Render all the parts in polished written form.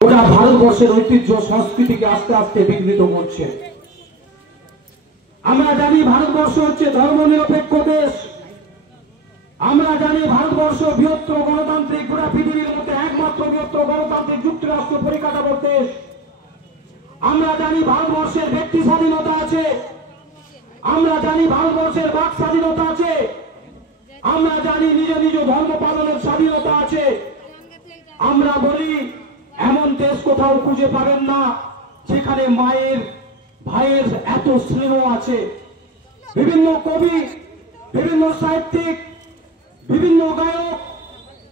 গোটা ভারতবর্ষের ঐতিহ্য সংস্কৃতিকে আস্তে আস্তে বিঘ্নিত করছে। আমরা জানি ভারতবর্ষ হচ্ছে ধর্মনিরপেক্ষ দেশ। আমরা জানি ভারতবর্ষ বৃহত্তর গণতান্ত্রিক, গোটা পৃথিবীর মধ্যে একমাত্র বৃহত্তর গণতান্ত্রিক যুক্তরাষ্ট্র পরিকাঠামোর দেশ। আমরা জানি ভারতবর্ষের ব্যক্তি স্বাধীনতা আছে। আমরা জানি ভারতবর্ষের বাক স্বাধীনতা আছে। আমরা জানি নিজ নিজ ধর্ম পালনের স্বাধীনতা আছে। আমরা বলি এমন দেশ কোথাও খুঁজে পাবেন না যেখানে মায়ের ভাইয়ের এত স্নেহ আছে। বিভিন্ন কবি, বিভিন্ন সাহিত্যিক, বিভিন্ন গায়ক,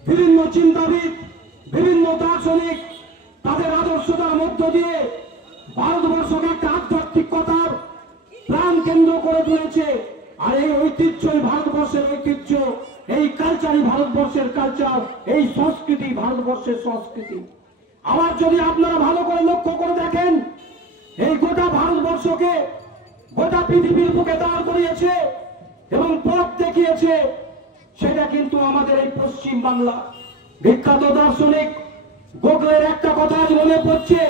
বিভিন্ন চিন্তাবিদ, বিভিন্ন দার্শনিক তাদের আদর্শতার মধ্য দিয়ে ভারতবর্ষকে একটা আধ্যাত্মিকতার প্রাণ কেন্দ্র করে তুলেছে। আর এই ঐতিহ্যই ভারতবর্ষের ঐতিহ্য, এই কালচারই ভারতবর্ষের কালচার, এই সংস্কৃতি ভারতবর্ষের সংস্কৃতি। আবার যদি আপনারা ভালো করে লক্ষ্য করে দেখেন, এই গোটা ভারতবর্ষকে গোটা পৃথিবীর বুকে দাঁড় করিয়েছে এবং পথ দেখিয়েছে, সেটা কিন্তু আমাদের এই পশ্চিম বাংলা। বিখ্যাত দার্শনিক গোখলের একটা কথা আজ মনে পড়ছে।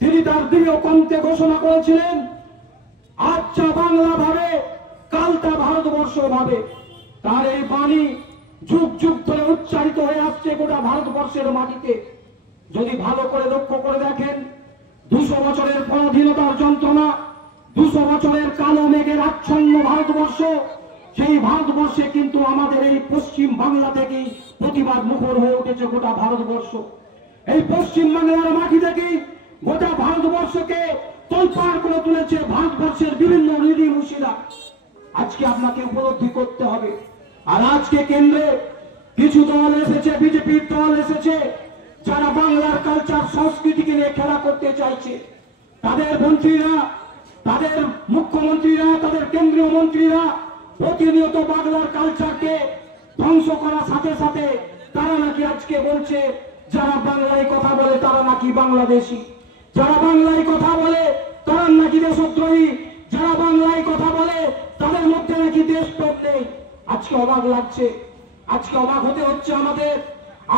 তিনি তার দৃঢ় কণ্ঠে ঘোষণা করেছিলেন, আজটা বাংলা ভাবে, কালটা ভারতবর্ষ ভাবে। তার এই বাণী যুগ যুগ ধরে উচ্চারিত হয়ে আসছে গোটা ভারতবর্ষের মাটিতে। যদি ভালো করে লক্ষ্য করে দেখেন, 200 বছরের পরাধীনতার যন্ত্রণা, 200 বছরের কালো মেঘের আচ্ছন্ন ভারতবর্ষ, সেই ভারতবর্ষে কিন্তু আমাদের এই পশ্চিম বাংলা থেকেই প্রতিবাদ মুখর হয়ে উঠেছে গোটা ভারতবর্ষ। এই পশ্চিম বাংলার মাটি থেকেই গোটা ভারতবর্ষকে তোলপাড় করে তুলেছে ভারতবর্ষের বিভিন্ন ঋষি মুশিরা। আজকে আপনাকে উপলব্ধি করতে হবে। আর আজকে কেন্দ্রে কিছু দল এসেছে, বিজেপির দল এসেছে, যারা বাংলার কালচার সংস্কৃতিকে নিয়ে খেলা করতে চাইছে। তাদের মন্ত্রীরা, তাদের মুখ্যমন্ত্রীরা, তাদের কেন্দ্রীয় মন্ত্রীরা প্রতিনিয়ত বাংলার কালচারকে ধ্বংস করার সাথে সাথে তারা নাকি আজকে বলছে যারা বাংলায় কথা বলে তারা নাকি বাংলাদেশী, যারা বাংলায় কথা বলে তারা নাকি দেশদ্রোহী, যারা বাংলায় কথা বলে তাদের মধ্যে নাকি দেশপ্রেম নেই। আজকে অবাক লাগছে, আজকে অবাক হতে হচ্ছে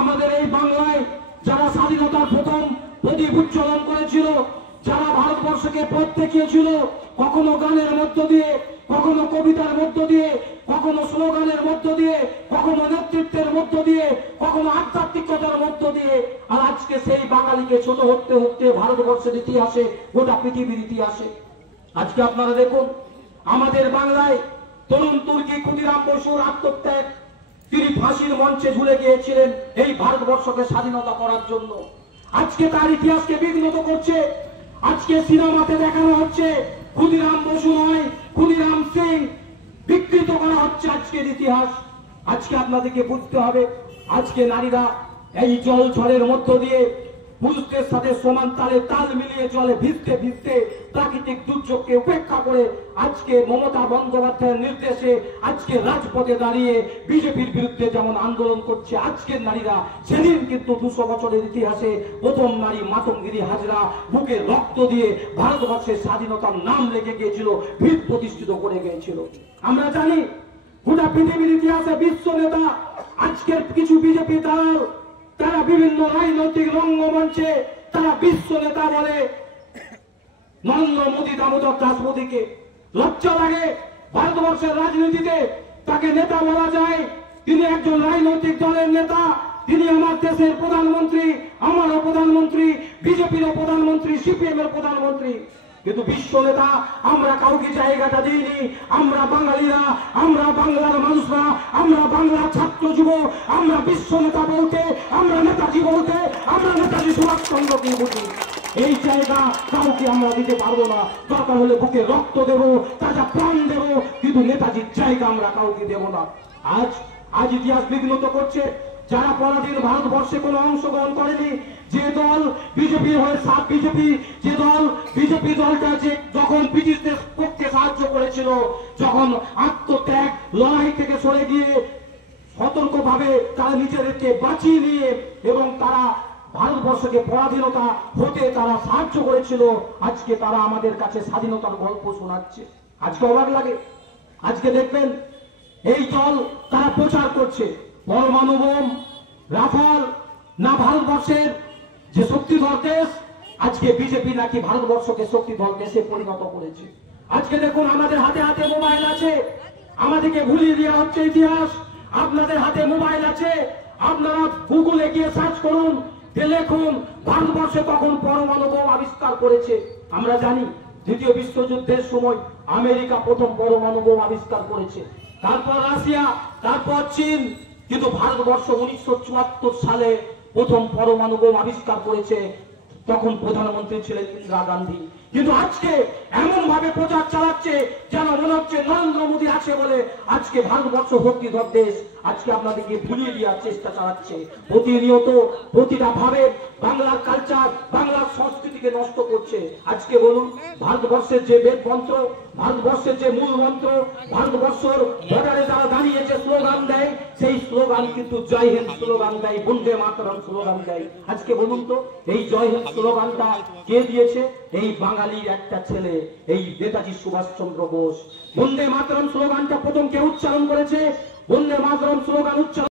আমাদের এই বাংলায় যারা স্বাধীনতার প্রথম প্রদীপ উজ্জ্বলন করেছিল, যারা ভারতবর্ষকে পথ দেখিয়েছিল, কখনো গানের মধ্য দিয়ে, কখনো কবিতার মধ্য দিয়ে, কখনো স্লোগানের মধ্য দিয়ে, কখনো নেতৃত্বের মধ্য দিয়ে, কখনো আধ্যাত্মিকতার মধ্য দিয়ে। আর আজকে সেই বাঙালিকে ছোট হতে হতে ভারতবর্ষের ইতিহাসে, গোটা পৃথিবীর ইতিহাসে আজকে আপনারা দেখুন, আমাদের বাংলায় তরুণ তুর্কি ক্ষুদিরাম বসুর আত্মত্যাগ, তিনি ফাঁসির মঞ্চে ঝুলে গিয়েছিলেন এই ভারতবর্ষকে স্বাধীনতা করার জন্য। আজকে তার ইতিহাসকে বিঘ্নিত করছে। আজকে সিনেমাতে দেখানো হচ্ছে ক্ষুদিরাম বসু নয়, ক্ষুদিরাম সিং, বিকৃত করা হচ্ছে আজকের ইতিহাস। আজকে আপনাদেরকে বুঝতে হবে, আজকে নারীরা এই জল ঝড়ের মধ্য দিয়ে পুরুষদের সাথে সমান তালে তাল মিলিয়ে চলে, ভিজতে ভিজতে প্রাকৃতিক দুর্যোগকে উপেক্ষা করে আজকে মমতা বন্দ্যোপাধ্যায়ের নির্দেশে আজকে রাজপথে দাঁড়িয়ে বিজেপির বিরুদ্ধে যেমন আন্দোলন করছে আজকের নারীরা, সেদিন কিন্তু 200 বছরের ইতিহাসে প্রথম নারী মাতঙ্গিনী হাজরা বুকে রক্ত দিয়ে ভারতবর্ষের স্বাধীনতার নাম লেগে গিয়েছিল, ভিত প্রতিষ্ঠিত করে গিয়েছিল। আমরা জানি গোটা পৃথিবীর ইতিহাসে বিশ্ব নেতা, আজকের কিছু বিজেপি দল তারা বিভিন্ন রাজনৈতিক রঙ্গমঞ্চে তারা বিশ্ব নেতা বলে। নরেন্দ্র মোদী, দামোদর দাস মোদীকে লজ্জা লাগে ভারতবর্ষের রাজনীতিতে তাকে নেতা বলা যায়। তিনি একজন রাজনৈতিক দলের নেতা, তিনি আমার দেশের প্রধানমন্ত্রী, আমারও প্রধানমন্ত্রী, বিজেপিরও প্রধানমন্ত্রী, সিপিএম এর প্রধানমন্ত্রী, কিন্তু বিশ্ব নেতা আমরা কাউকে জায়গাটা দিইনি। আমরা বাঙালিরা, আমরা বাংলার মানুষরা, আমরা বাংলার ছাত্র যুব, আমরা বিশ্ব নেতা বলতে, আমরা নেতাজি বলতে, আমরা নেতাজি সুভাষচন্দ্রকে বুঝি। এই জায়গা কাউকে আমরা দিতে পারবো না। দরকার হলে বুকে রক্ত দেব, তাজা প্রাণ দেব, কিন্তু নেতাজির জায়গা আমরা কাউকে দেব না। আজ ইতিহাস বিঘ্নিত করছে যারা পরাধীন ভারতবর্ষে কোনো অংশগ্রহণ করেনি। যে দল বিজেপি হয়ে যে দল বিজেপি দলটা যে যখন ব্রিটিশদের পক্ষে সাহায্য করেছিল, যখন আত্মত্যাগ লড়াই থেকে সরে গিয়ে সতর্কভাবে তারা নিজেদেরকে বাঁচিয়ে নিয়ে এবং তারা ভারতবর্ষকে পরাধীনতা হতে তারা সাহায্য করেছিল, আজকে তারা আমাদের কাছে স্বাধীনতার গল্প শোনাচ্ছে। আজকে অবাক লাগে। আজকে দেখবেন এই দল তারা প্রচার করছে পরমাণু বোম, রাফাল, না ভারতবর্ষের যে শক্তিধর দেশ, আজকে বিজেপি নাকি ভারতবর্ষকে শক্তিধর দেশে পরিণত করেছে। আজকে দেখুন আমাদের হাতে হাতে মোবাইল আছে, আমাদেরকে ভুলিয়ে দেওয়া হচ্ছে ইতিহাস। আপনাদের হাতে মোবাইল আছে, আপনারা গুগলে গিয়ে সার্চ করুন, দেখুন ভারতবর্ষে তখন পরমাণু বোমা আবিষ্কার করেছে। আমরা জানি দ্বিতীয় বিশ্বযুদ্ধের সময় আমেরিকা প্রথম পরমাণু বোমা আবিষ্কার করেছে, তারপর রাশিয়া, তারপর চীন। কিন্তু ভারতবর্ষ 1974 সালে প্রথম পরমাণু বোমা আবিষ্কার করেছে, তখন প্রধানমন্ত্রী ছিলেন ইন্দিরা গান্ধী। কিন্তু আজকে এমন ভাবে প্রচার চালাচ্ছে যেন মনে হচ্ছে নরেন্দ্র মোদী আছে বলে আজকে ভারতবর্ষ শক্তিধর দেশ। আজকে আপনাদেরকে ভুলিয়ে দেওয়ার চেষ্টা চালাচ্ছে প্রতিনিয়ত, প্রতিটা ভাবে বাংলার কালচার, বাংলার সংস্কৃতিকে নষ্ট করছে। আজকে বলুন, ভারতবর্ষের যে বেদ মন্ত্র, ভারতবর্ষের যে মূল মন্ত্র, ভারতবর্ষের বর্ডারে যারা দাঁড়িয়ে যে স্লোগান দেয়, সেই স্লোগান কিন্তু জয় হিন্দ স্লোগান দেয়, বন্দে মাতরম স্লোগান দেয়। আজকে বলুন তো, এই জয় হিন্দ স্লোগানটা কে দিয়েছে? এই বাঙালির একটা ছেলে, এই নেতাজি সুভাষচন্দ্র বোস। বন্দে মাতরম স্লোগানটা প্রথম কে উচ্চারণ করেছে? বন্দে মাতরম স্লোগান উচ্চারণ